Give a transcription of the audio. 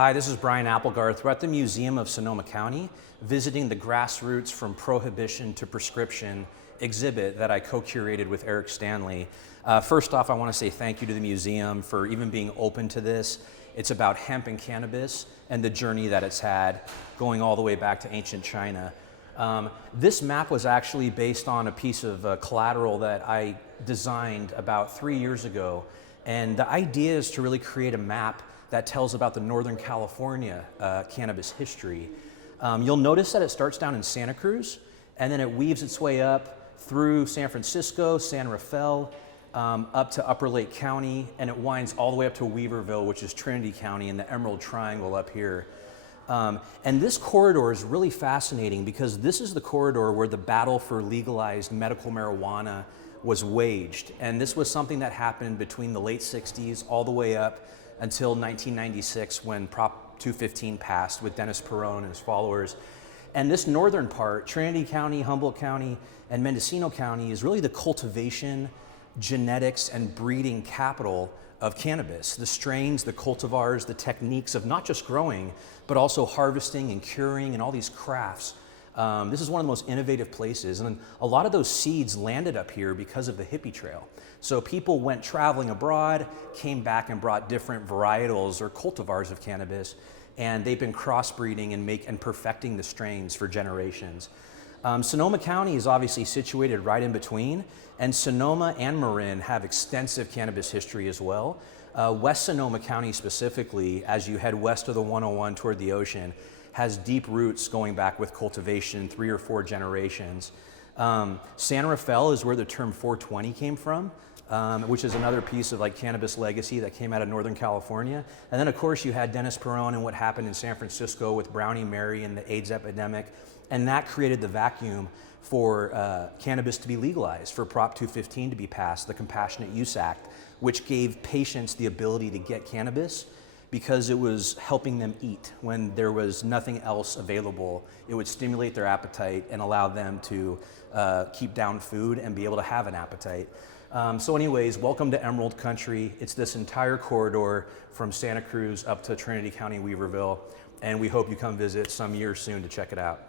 Hi, this is Brian Applegarth. We're at the Museum of Sonoma County, visiting the Grassroots from Prohibition to Prescription exhibit that I co-curated with Eric Stanley. First off, I want to say thank you to the museum for even being open to this. It's about hemp and cannabis and the journey that it's had, going all the way back to ancient China. This map was actually based on a piece of collateral that I designed about 3 years ago. And the idea is to really create a map that tells about the Northern California cannabis history. You'll notice that it starts down in Santa Cruz, and then it weaves its way up through San Francisco, San Rafael, up to Upper Lake County, and it winds all the way up to Weaverville, which is Trinity County, and the Emerald Triangle up here. And this corridor is really fascinating because this is the corridor where the battle for legalized medical marijuana was waged. And this was something that happened between the late 60s all the way up until 1996 when Prop 215 passed with Dennis Peron and his followers. And this northern part, Trinity County, Humboldt County, and Mendocino County, is really the cultivation, genetics, and breeding capital of cannabis. The strains, the cultivars, the techniques of not just growing, but also harvesting and curing and all these crafts. This is one of the most innovative places, and a lot of those seeds landed up here because of the hippie trail. So people went traveling abroad, came back and brought different varietals or cultivars of cannabis, and they've been crossbreeding and perfecting the strains for generations. Sonoma County is obviously situated right in between, and Sonoma and Marin have extensive cannabis history as well. West Sonoma County specifically, as you head west of the 101 toward the ocean, has deep roots going back with cultivation 3 or 4 generations. San Rafael is where the term 420 came from, which is another piece of like cannabis legacy that came out of Northern California. And then of course you had Dennis Peron and what happened in San Francisco with Brownie Mary and the AIDS epidemic. And that created the vacuum for cannabis to be legalized, for Prop 215 to be passed, the Compassionate Use Act, which gave patients the ability to get cannabis because it was helping them eat when there was nothing else available. It would stimulate their appetite and allow them to keep down food and be able to have an appetite. So anyways, welcome to Emerald Country. It's this entire corridor from Santa Cruz up to Trinity County, Weaverville, and we hope you come visit some year soon to check it out.